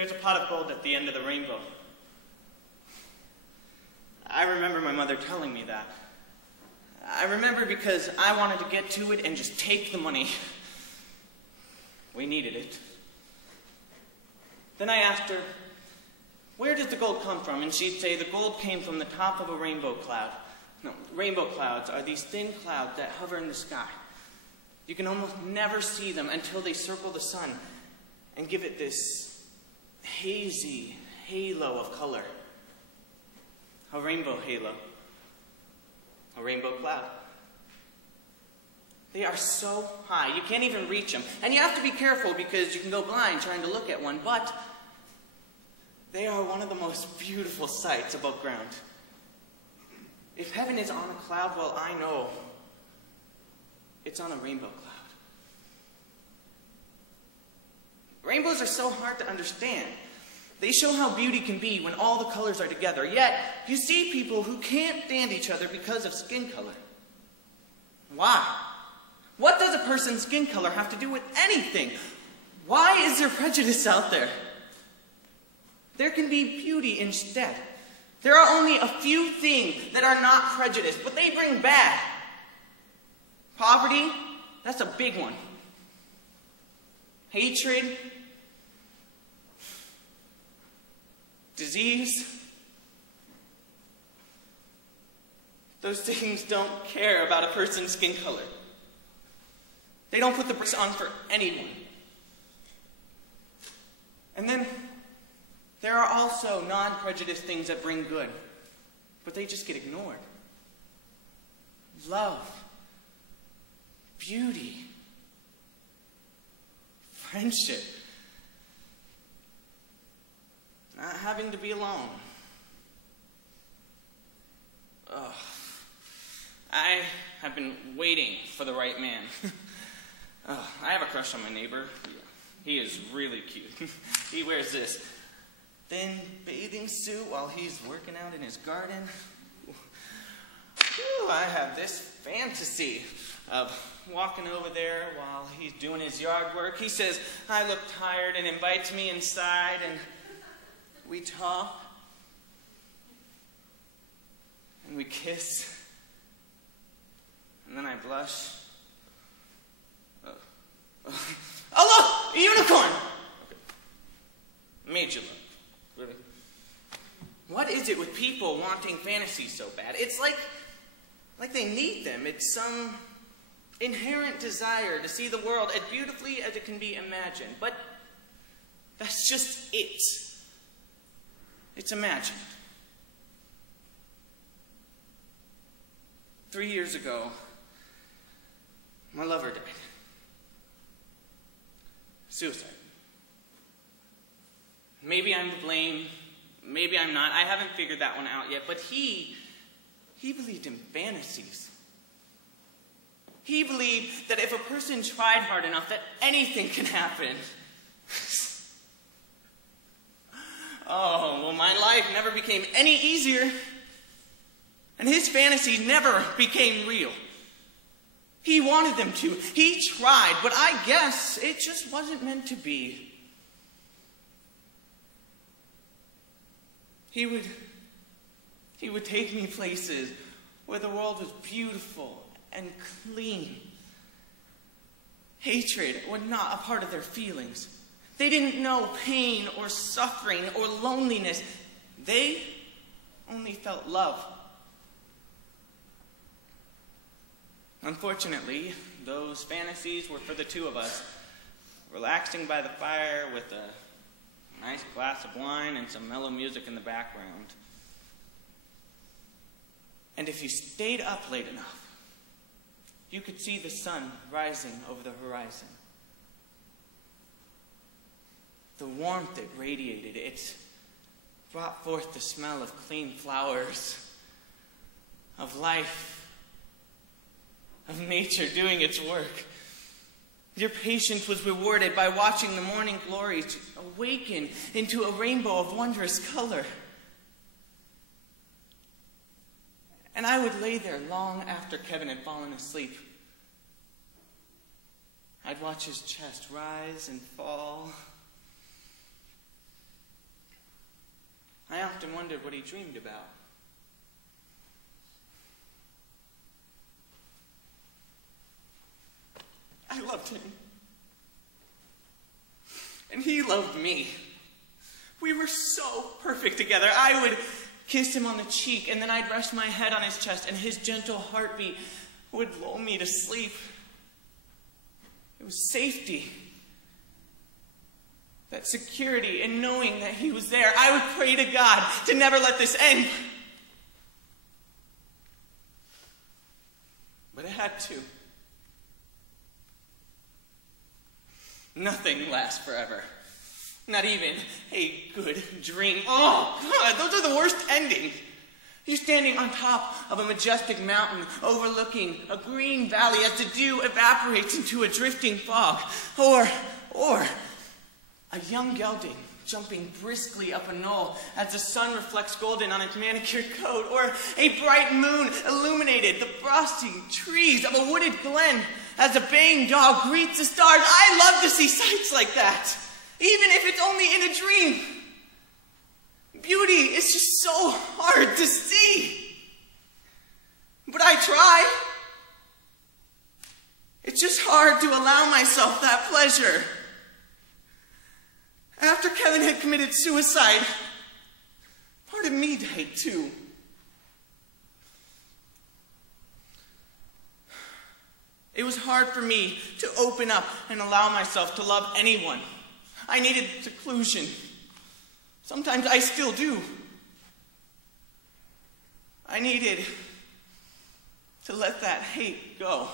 There's a pot of gold at the end of the rainbow. I remember my mother telling me that. I remember because I wanted to get to it and just take the money. We needed it. Then I asked her, where does the gold come from? And she'd say the gold came from the top of a rainbow cloud. No, rainbow clouds are these thin clouds that hover in the sky. You can almost never see them until they circle the sun and give it this hazy halo of color. A rainbow halo. A rainbow cloud. They are so high, you can't even reach them. And you have to be careful because you can go blind trying to look at one, but they are one of the most beautiful sights above ground. If heaven is on a cloud, well, I know it's on a rainbow cloud. Rainbows are so hard to understand. They show how beauty can be when all the colors are together. Yet, you see people who can't stand each other because of skin color. Why? What does a person's skin color have to do with anything? Why is there prejudice out there? There can be beauty instead. There are only a few things that are not prejudice, but they bring bad. Poverty, that's a big one. Hatred, disease. Those things don't care about a person's skin color. They don't put the brakes on for anyone. And then there are also non-prejudiced things that bring good, but they just get ignored. Love, beauty, friendship, not having to be alone. Ugh. I have been waiting for the right man. I have a crush on my neighbor. He is really cute. He wears this thin bathing suit while he's working out in his garden. Ooh, I have this fantasy of walking over there while he's doing his yard work. He says, I look tired, and invites me inside, and we talk, and we kiss, and then I blush. Oh, look! A unicorn! Okay. Made you look. Really? What is it with people wanting fantasies so bad? It's like they need them. It's some inherent desire to see the world as beautifully as it can be imagined. But that's just it. It's imagined. 3 years ago, my lover died. Suicide. Maybe I'm to blame, maybe I'm not. I haven't figured that one out yet, but he believed in fantasies. He believed that if a person tried hard enough, that anything can happen. Oh, well, my life never became any easier, and his fantasies never became real. He wanted them to. He tried, but I guess it just wasn't meant to be. He would take me places where the world was beautiful and clean. Hatred was not a part of their feelings. They didn't know pain or suffering or loneliness. They only felt love. Unfortunately, those fantasies were for the two of us, relaxing by the fire with a nice glass of wine and some mellow music in the background. And if you stayed up late enough, you could see the sun rising over the horizon. The warmth it radiated, it brought forth the smell of clean flowers, of life, of nature doing its work. Your patience was rewarded by watching the morning glories awaken into a rainbow of wondrous color. And I would lay there long after Kevin had fallen asleep. I'd watch his chest rise and fall. often wondered what he dreamed about. I loved him. And he loved me. We were so perfect together. I would kiss him on the cheek, and then I'd rest my head on his chest, and his gentle heartbeat would lull me to sleep. It was safety. That security in knowing that he was there. I would pray to God to never let this end. But it had to. Nothing lasts forever. Not even a good dream. Oh, God, those are the worst endings. You standing on top of a majestic mountain overlooking a green valley as the dew evaporates into a drifting fog. Or a young gelding jumping briskly up a knoll as the sun reflects golden on its manicured coat. Or a bright moon illuminated the frosty trees of a wooded glen as a baying dog greets the stars. I love to see sights like that, even if it's only in a dream. Beauty is just so hard to see. But I try. It's just hard to allow myself that pleasure. After Kevin had committed suicide, part of me died too. It was hard for me to open up and allow myself to love anyone. I needed seclusion. Sometimes I still do. I needed to let that hate go.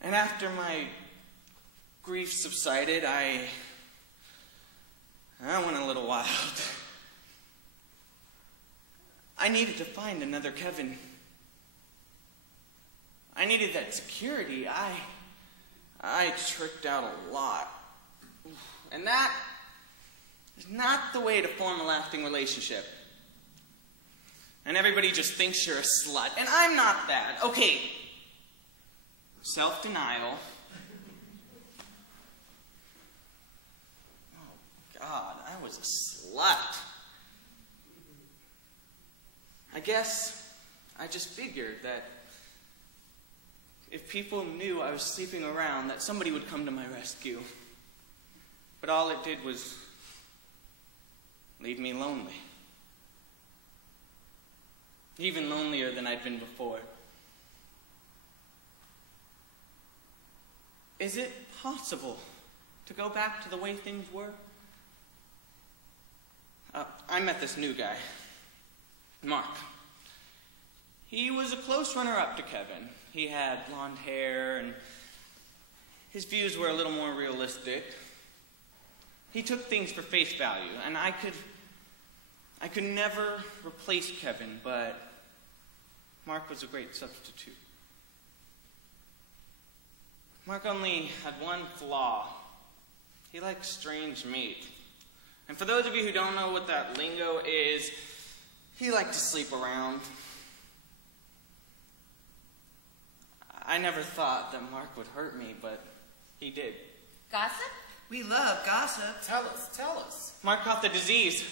And after my grief subsided, I went a little wild. I needed to find another Kevin. I needed that security. I tricked out a lot. And that is not the way to form a lasting relationship. And everybody just thinks you're a slut. And I'm not that. Okay. Self-denial. Oh, God, I was a slut. I guess I just figured that if people knew I was sleeping around, that somebody would come to my rescue. But all it did was leave me lonely. Even lonelier than I'd been before. Is it possible to go back to the way things were? I met this new guy, Mark. He was a close runner-up to Kevin. He had blonde hair, and his views were a little more realistic. He took things for face value, and I could never replace Kevin, but Mark was a great substitute. Mark only had one flaw. He liked strange meat. And for those of you who don't know what that lingo is, he liked to sleep around. I never thought that Mark would hurt me, but he did. Gossip? We love gossip. Tell us. Mark caught the disease.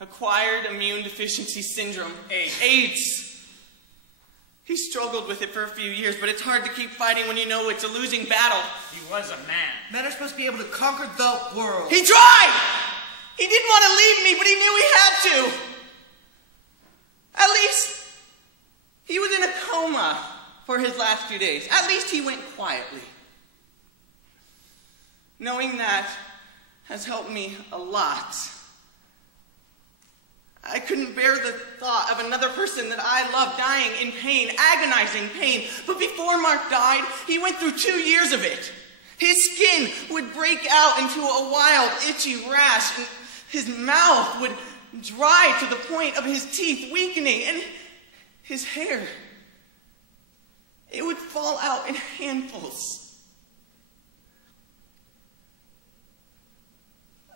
Acquired immune deficiency syndrome. AIDS. He struggled with it for a few years, but it's hard to keep fighting when you know it's a losing battle. He was a man. Men are supposed to be able to conquer the world. He tried! He didn't want to leave me, but he knew he had to. At least, he was in a coma for his last few days. At least he went quietly. Knowing that has helped me a lot. I couldn't bear the thought of another person that I loved dying in pain, agonizing pain. But before Mark died, he went through 2 years of it. His skin would break out into a wild, itchy rash, and his mouth would dry to the point of his teeth weakening, and his hair, it would fall out in handfuls.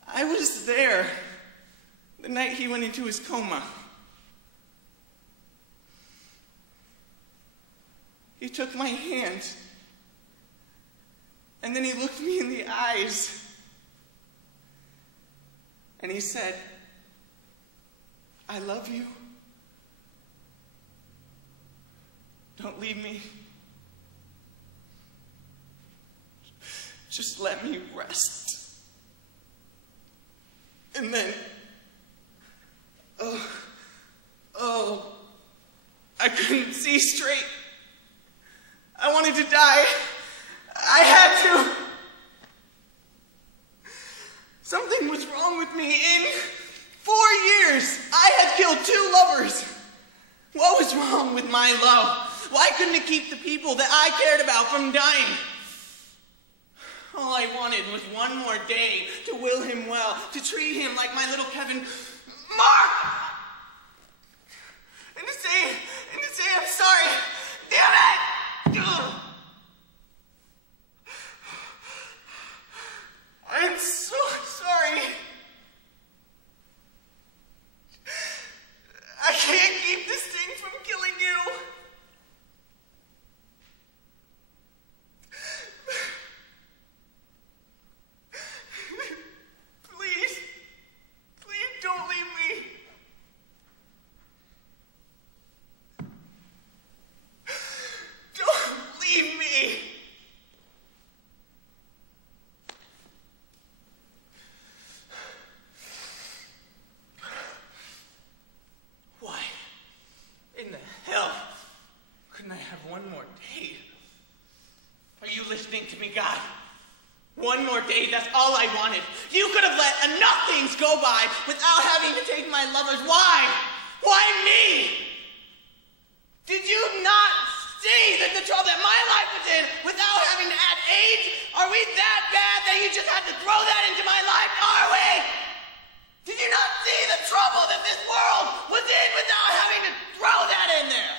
I was there the night he went into his coma. He took my hand, and then he looked me in the eyes, And he said, I love you. Don't leave me. Just let me rest. And then, I couldn't see straight. I wanted to die. I had to. Something was wrong with me. In 4 years, I had killed 2 lovers. What was wrong with my love? Why couldn't it keep the people that I cared about from dying? All I wanted was one more day to will him well, to treat him like my little Kevin. Mark! And to say I'm sorry. Damn it! Ugh. I'm so sorry. I can't keep this thing from killing you. Please don't leave me. Don't leave me. Why in the hell couldn't I have one more day? Are you listening to me, God? One more day, that's all I wanted. You could have let enough things go by without having to take my lovers. Why? Why me? Did you not see the trouble that my life was in without having to add age? Are we that bad that you just had to throw that into my life? Are we? Did you not see the trouble that this world was in without having to throw that in there?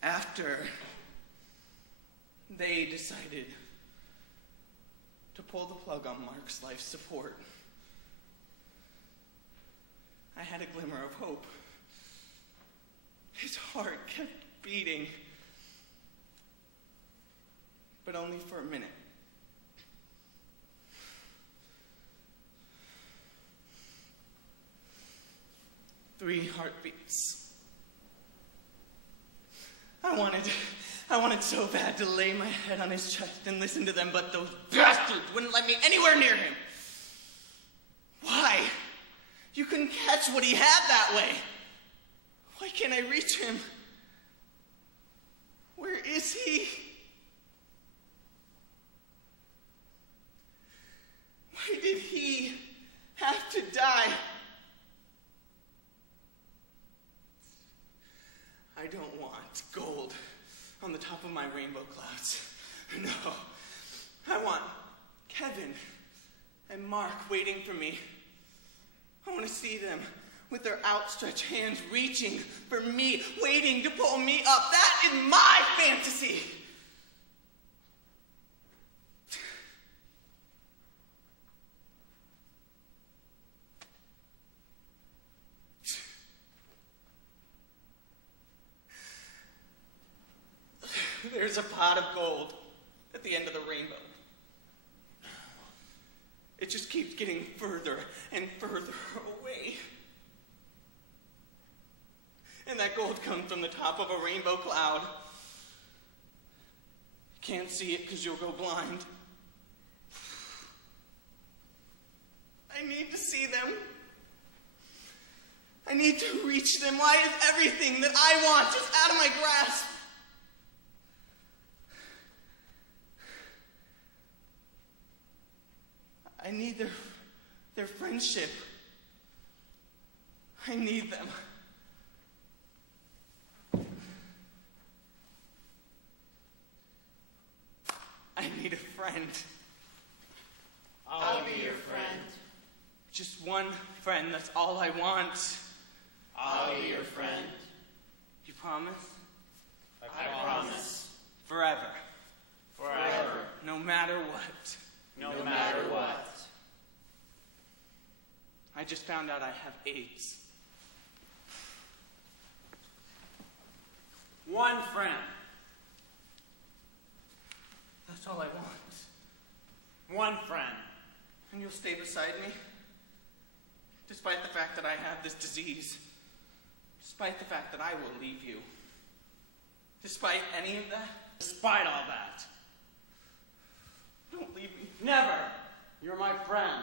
After they decided to pull the plug on Mark's life support, I had a glimmer of hope. His heart kept beating, but only for a minute. Three heartbeats. I wanted so bad to lay my head on his chest and listen to them, but those bastards wouldn't let me anywhere near him. Why? You couldn't catch what he had that way. Why can't I reach him? Where is he? Why did he have to die? I don't want gold on the top of my rainbow clouds. No. I want Kevin and Mark waiting for me. I want to see them with their outstretched hands reaching for me, waiting to pull me up. That is my fantasy. There's a pot of gold at the end of the rainbow. It just keeps getting further and further away. And that gold comes from the top of a rainbow cloud. Can't see it because you'll go blind. I need to see them. I need to reach them. Why is everything that I want just out of my grasp? I need their friendship. I need them. I need a friend. I'll be your friend. Just one friend, that's all I want. I'll be your friend. You promise? I promise. Forever. Forever. No matter what. No matter what. I just found out I have AIDS. One friend. That's all I want. One friend. And you'll stay beside me? Despite the fact that I have this disease. Despite the fact that I will leave you. Despite any of that? Despite all that. Don't leave me. Never. You're my friend.